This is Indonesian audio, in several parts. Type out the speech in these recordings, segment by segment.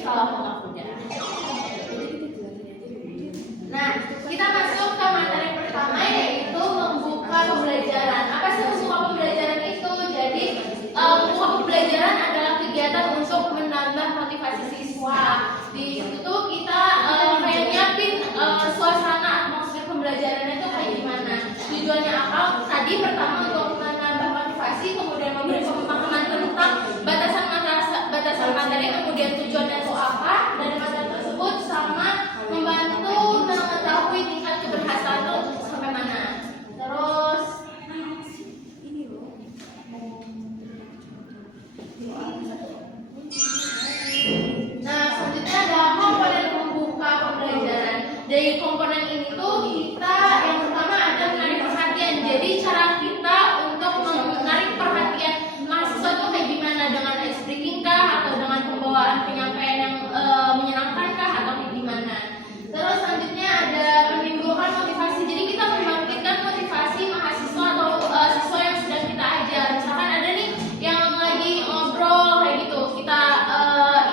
salah pengakunya. Nah, kita masuk ke materi pertama, yaitu membuka pembelajaran. Apa sih membuka pembelajaran itu? Jadi membuka pembelajaran adalah kegiatan untuk menambah motivasi siswa. Di situ tuh kita kayak nyiapin suasana atmosfer pembelajarannya itu kayak gimana. Tujuannya apa? Tadi pertama untuk menambah motivasi, kemudian memberi pemahaman tentang batasan materi, kemudian tujuannya itu apa dari materi tersebut, sama membantu mengetahui tingkat keberhasilan itu sampai mana. Terus selanjutnya ada komponen membuka pembelajaran. Dari komponen ini tuh kita yang pertama ada menarik perhatian. Jadi cara kita untuk menarik perhatian mahasiswa itu kayak gimana, dengan ice breaking kah, atau dengan pembawaan penyampaian yang menyenangkan kah, atau kayak gimana. Terus selanjutnya ada menimbulkan motivasi. Jadi kita membangkitkan motivasi mahasiswa atau siswa yang sedang kita ajar. Misalkan ada nih yang lagi ngobrol kayak gitu, kita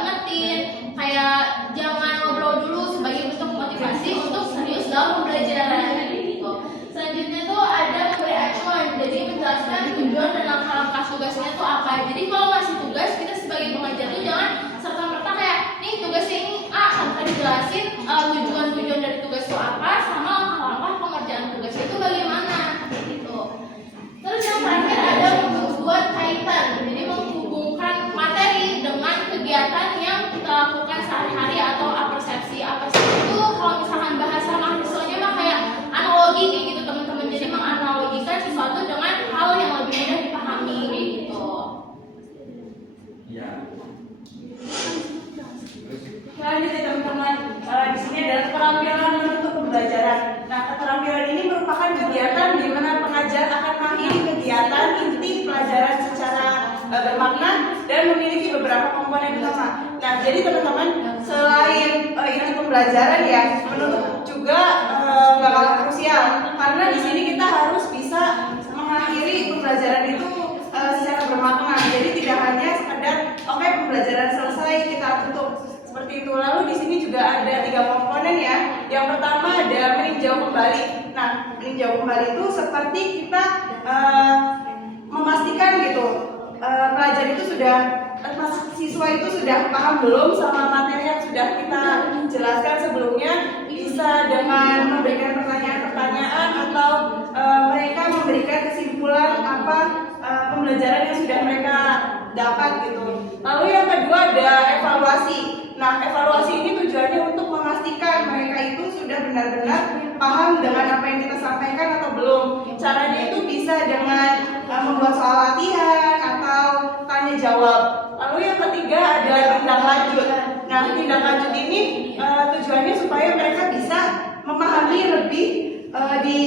ingetin kayak jangan ngobrol dulu sebagai bentuk motivasi untuk serius dalam pembelajaran gitu. Selanjutnya tuh ada memberi acuan, jadi menjelaskan tujuan dan langkah-langkah tugasnya tuh apa. Jadi kalau ngasih tugas, kita sebagai pengajar tuh jangan serta-merta kayak nih tugasnya ini A, tanpa dijelasin tujuan dari tugas itu apa sama langkah-langkah pengerjaan tugasnya itu bagaimana gitu. Terus yang terakhir ada membuat kaitan, jadi menghubungkan materi dengan kegiatan yang kita lakukan sehari-hari atau apersepsi. Apersepsi itu kalau misalkan bahasa mahasiswanya mah kayak analogi kayak gitu teman-teman. Jadi menganalogikan sesuatu dengan hal yang lebih mudah dipahami kayak gitu. Lanjut ya teman-teman, di sini ada keterampilan menutup pembelajaran. Nah, keterampilan ini merupakan kegiatan di mana pengajar akan mengakhiri kegiatan inti pelajaran secara bermakna dan memiliki beberapa komponen utama. Nah, jadi teman-teman, selain inti pembelajaran ya, menutup juga nggak kalah krusial, karena di sini kita harus bisa mengakhiri pembelajaran itu secara bermakna. Jadi tidak hanya sekedar oke, pembelajaran selesai kita tutup seperti itu. Lalu di sini juga ada 3 komponen ya. Yang pertama ada meninjau kembali. Nah, meninjau kembali itu seperti kita memastikan gitu pelajar itu sudah siswa itu sudah paham belum sama materi yang sudah kita jelaskan sebelumnya. Bisa dengan memberikan pertanyaan-pertanyaan atau mereka memberikan kesimpulan apa pembelajaran yang sudah mereka dapat gitu. Lalu yang kedua ada evaluasi. Nah, evaluasi ini tujuannya untuk memastikan mereka itu sudah benar-benar paham dengan apa yang kita sampaikan atau belum. Caranya itu bisa dengan membuat soal latihan atau tanya jawab. Lalu yang ketiga ada tindak lanjut. Nah, tindak lanjut ini tujuannya supaya mereka bisa memahami lebih di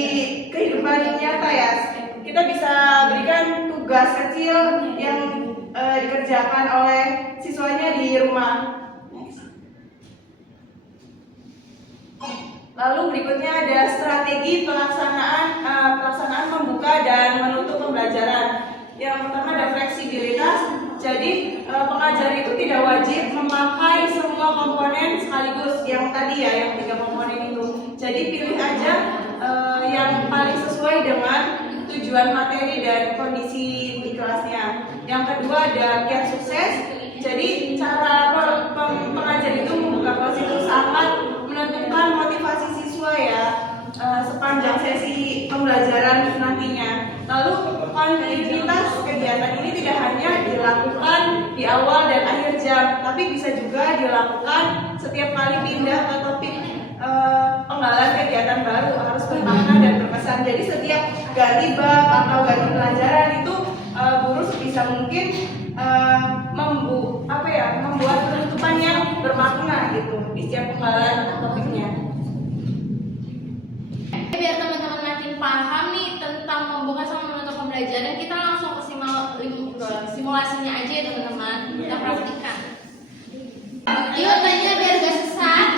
kehidupan nyata ya. Kita bisa berikan tugas kecil yang dikerjakan oleh siswanya di rumah. Lalu berikutnya ada strategi pelaksanaan membuka dan menutup pembelajaran. Yang pertama ada fleksibilitas. Jadi pengajar itu tidak wajib memakai semua komponen sekaligus yang tadi ya, yang 3 komponen itu. Jadi pilih aja yang paling sesuai dengan tujuan materi dan kondisi di kelasnya. Yang kedua ada kiat sukses. Jadi cara pengajar itu membuka kelas itu saat menentukan motivasi siswa ya sepanjang sesi pembelajaran nantinya. Lalu kontinuitas kegiatan ini tidak hanya dilakukan di awal dan akhir jam, tapi bisa juga dilakukan setiap kali pindah ke topik penggalan kegiatan baru, harus bermakna dan berpesan. Jadi setiap ganti bab atau ganti pelajaran itu guru sebisa mungkin membuat penutupan yang bermakna gitu di setiap penggalan atau topiknya. Biar teman-teman makin paham nih tentang membuka sama menutup pembelajaran, kita langsung ke simulasinya aja ya teman-teman. Kita praktikan. Yuk tanya biar gak sesat.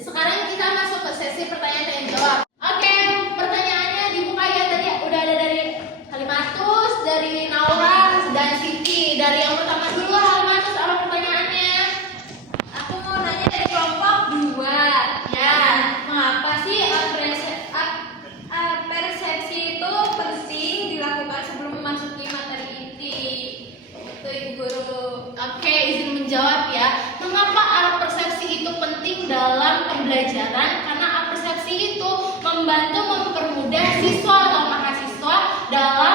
Sekarang kita masuk ke sesi pertanyaan dan jawab. Oke, pertanyaannya dibuka ya. Tadi udah ada dari Halimatus, dari Naura, dan Siti. Dari yang pertama dulu, Halimatus, apa pertanyaannya? jawab ya. Mengapa alat persepsi itu penting dalam pembelajaran? Karena alat persepsi itu membantu mempermudah siswa atau mahasiswa dalam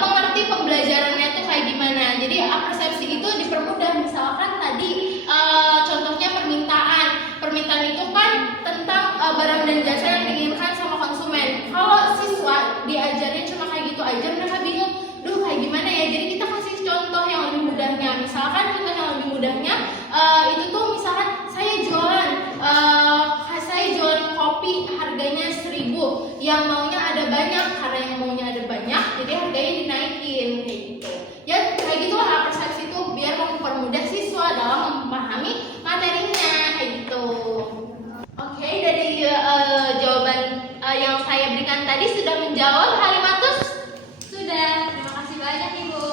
mengerti pembelajarannya itu kayak gimana. Jadi alat persepsi itu dipermudah. Misalkan tadi contohnya permintaan. Permintaan itu kan tentang barang dan jasa yang diinginkan sama konsumen. Kalau siswa diajarin cuma kayak gitu aja, mereka bingung, duh kayak gimana ya. Jadi kita kasih contoh yang lebih mudahnya. Misalkan contoh yang lebih mudahnya itu tuh misalkan saya jualan kopi harganya 1.000, yang maunya ada banyak. Karena yang maunya ada banyak, jadi harganya dinaikin kayak gitu. Ya kayak gitulah alat persepsi itu biar mempermudah siswa dalam memahami materinya kayak gitu. Oke, dari jawaban yang saya berikan tadi sudah menjawab Halimatus? Sudah. Terima kasih banyak Ibu.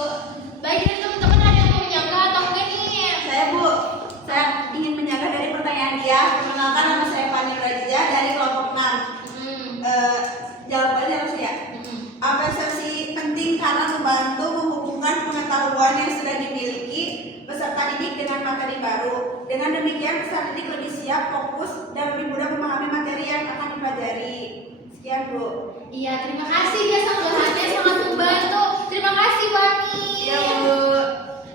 Baik, dari teman-teman ada yang mau menyanggah atau enggak nih? Saya Bu, saya ingin menyanggah dari pertanyaan dia. Perkenalkan, nama saya Fani Rajia dari kelompok 6. Jawabannya harus ya. Persepsi penting karena membantu menghubungkan pengetahuan yang sudah dimiliki peserta didik dengan materi baru. Dengan demikian peserta didik lebih siap, fokus, dan lebih mudah memahami materi yang akan dipelajari. Sekian Bu. Iya, terima kasih, dia sangat sangat membantu. Terima kasih Wani. Iya Bu.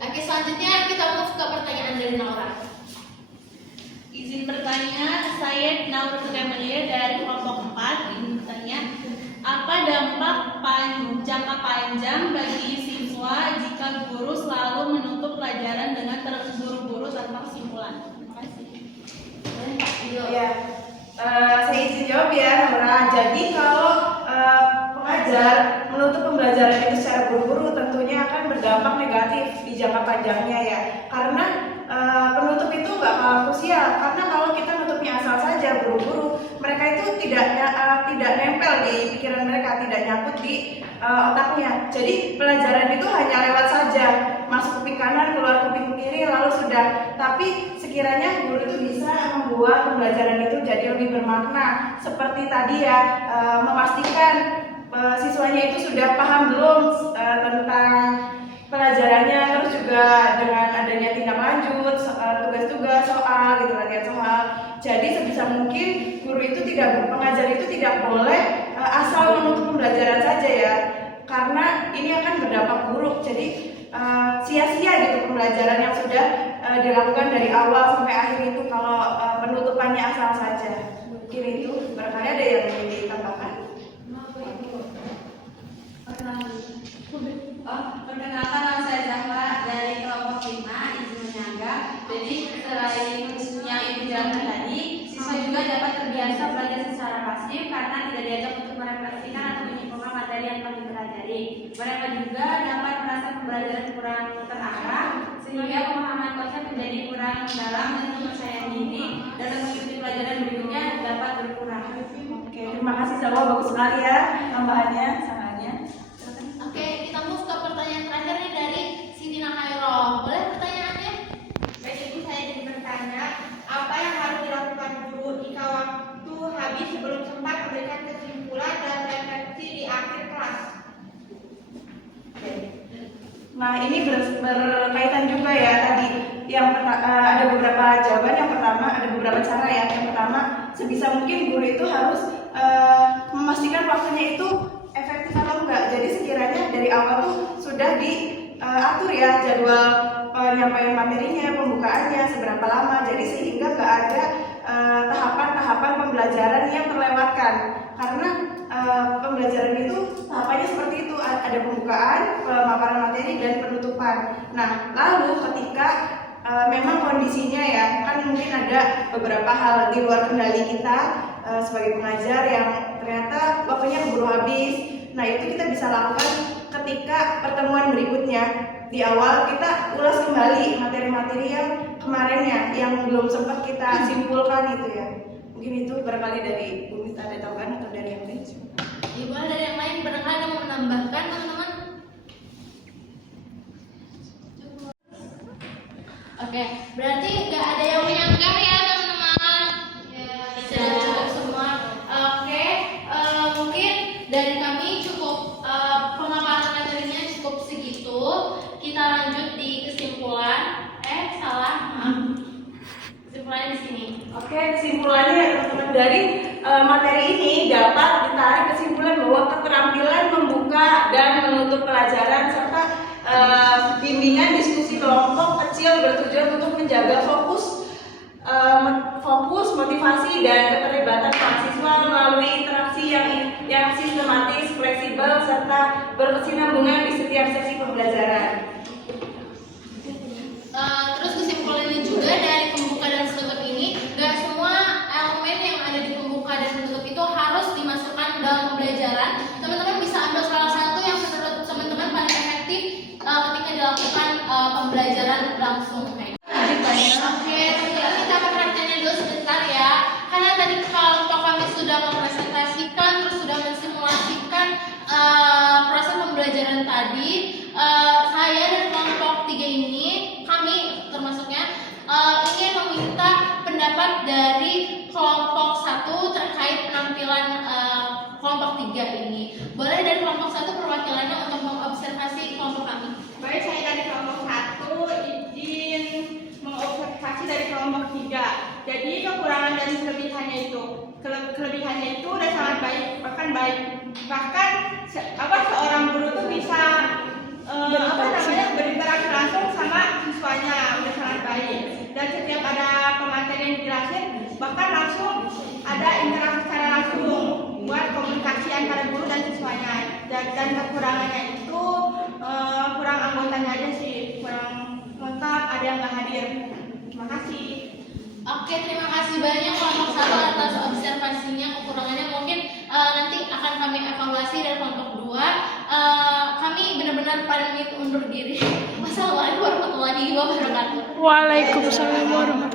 Oke, selanjutnya kita move ke pertanyaan dari Naura. Izin bertanya, saya Naura Kemelia dari kelompok 4 ingin bertanya, apa dampak jangka panjang bagi siswa jika guru selalu menutup pelajaran dengan terburu-buru tanpa kesimpulan? Terima kasih. Ya, saya izin jawab ya, Naura. Jadi kalau pengajar menutup pembelajaran itu secara buru-buru, tentunya akan berdampak negatif di jangka panjangnya ya. Karena penutup itu nggak kalah krusial. Karena kalau kita nutupnya asal saja buru-buru, mereka itu tidak nempel di pikiran mereka, tidak nyangkut di otaknya. Jadi pelajaran itu hanya lewat saja, masuk kuping kanan, keluar kuping kiri, lalu sudah. Tapi sekiranya guru itu bisa membuat pembelajaran itu jadi lebih bermakna. Seperti tadi ya, memastikan siswanya itu sudah paham belum tentang pelajarannya, terus juga dengan adanya tindak lanjut, tugas-tugas, soal, gitu, latihan soal. Jadi sebisa mungkin guru itu pengajar itu tidak boleh asal menutup pembelajaran saja ya, karena ini akan berdampak buruk. Jadi sia-sia gitu pembelajaran yang sudah dilakukan dari awal sampai akhir itu kalau penutupannya asal saja. Mungkin itu, barangkali ada yang ingin ditambahkan. Perkenalkan, nama saya Zahra dari kelompok 5, izin menyanggah. Jadi selain yang Ibu jelaskan tadi, siswa juga dapat terbiasa belajar secara pasif karena tidak diajak untuk merefleksikan atau menyimpulkan materi yang telah dipelajari. Mereka juga dapat merasa pembelajaran kurang terarah, sehingga pemahaman konsep menjadi kurang dalam dan kepercayaan diri dalam mengikuti pelajaran berikutnya dapat berkurang. Oke, terima kasih Zahra, bagus sekali ya tambahannya, sarannya. Oke, kita move ke pertanyaan terakhir nih dari Sidina Khairul. Boleh pertanyaannya? Baik, Ibu, saya ingin bertanya, apa yang harus dilakukan guru jika waktu habis sebelum sempat memberikan kesimpulan dan refleksi di akhir kelas? Nah, ini berkaitan juga ya tadi. Ada beberapa jawaban. Yang pertama, ada beberapa cara ya. Yang pertama, sebisa mungkin guru itu harus memastikan waktunya itu efektif atau enggak. Jadi sekiranya dari awal tuh sudah diatur ya jadwal penyampaian materinya, pembukaannya seberapa lama. Jadi sehingga enggak ada tahapan-tahapan pembelajaran yang terlewatkan. Karena pembelajaran itu tahapannya seperti itu, ada pembukaan, pemaparan materi dan penutupan. Nah, lalu ketika memang kondisinya ya, kan mungkin ada beberapa hal di luar kendali kita sebagai pengajar yang ternyata waktunya keburu habis. Nah, itu kita bisa lakukan ketika pertemuan berikutnya. Di awal kita ulas kembali materi-materi yang kemarinnya yang belum sempat kita simpulkan itu ya. Mungkin itu barangkali dari Bu Mita ada tambahan atau dari yang lain? Ya, boleh dari yang lain, barangkali ada mau menambahkan teman-teman? Oke, berarti nggak ada yang menyanggah ya teman-teman? Ya, sudah cukup semua. Oke, mungkin dari kami cukup pemaparan materinya cukup segitu. Kita lanjut di kesimpulan. Salah. Oke, kesimpulannya teman-teman dari materi ini dapat ditarik kesimpulan bahwa keterampilan membuka dan menutup pelajaran serta bimbingan diskusi kelompok kecil bertujuan untuk menjaga fokus, motivasi dan keterlibatan mahasiswa melalui interaksi yang sistematis, fleksibel serta berkesinambungan di setiap sesi pembelajaran. Terus kesimpulannya juga dari pembuka dan penutup ini, gak semua elemen yang ada di pembuka dan penutup itu harus dimasukkan dalam pembelajaran. Teman-teman bisa ambil salah satu yang menurut teman-teman paling efektif ketika dilakukan pembelajaran langsung. Oke, kita perhatiannya dulu sebentar ya. Karena tadi kelompok kami sudah mempresentasikan, terus sudah mensimulasikan proses pembelajaran tadi. Saya dan kelompok 3 ini, kami termasuknya ingin meminta pendapat dari kelompok 1 terkait penampilan kelompok 3 ini. Boleh dari kelompok 1 perwakilannya untuk mengobservasi kelompok kami. Baik, saya dari kelompok 1 izin mengobservasi dari kelompok 3. Jadi kekurangan dan kelebihannya itu udah sangat baik, bahkan seorang guru tuh bisa berinteraksi langsung sama siswanya, udah sangat baik. Dan setiap ada pemateri yang dijelasin, bahkan langsung ada interaksi secara langsung buat komunikasi antara guru dan siswanya. Dan kekurangannya itu kurang anggotanya aja sih, kurang lengkap, ada yang nggak hadir. Terima kasih. Oke, terima kasih banyak kelompok 1 atas observasinya. Kekurangannya mungkin nanti akan kami evaluasi dari kelompok 2. Kami benar-benar pamit undur diri. Wassalamualaikum warahmatullahi wabarakatuh. Waalaikumsalam warahmatullahi wabarakatuh.